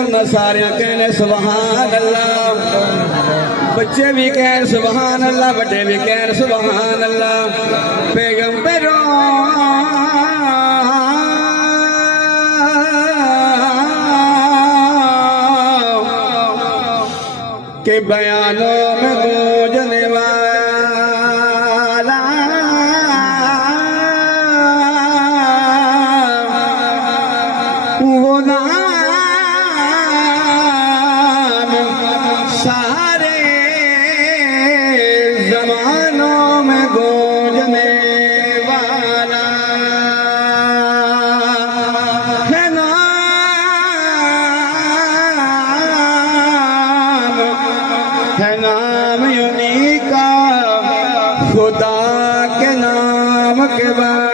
करना सारे कहने सुभान अल्लाह, बच्चे भी कह सुभान अल्लाह, बड़े भी कह सुभान अल्लाह। पैगंबरों के बयानों में गूंजने वाला वो नाम सारे जमानों में गूंजने वाला है नाम यूनी का खुदा के नाम के बाद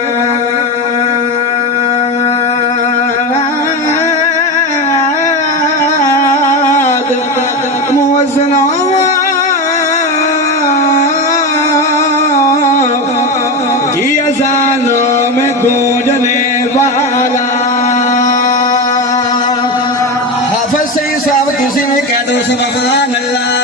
मुअज़्ज़िन की अज़ानों में गूंजने वाला। हाफ़िज़ सईद साहब किसी में कह दो सुभान अल्लाह।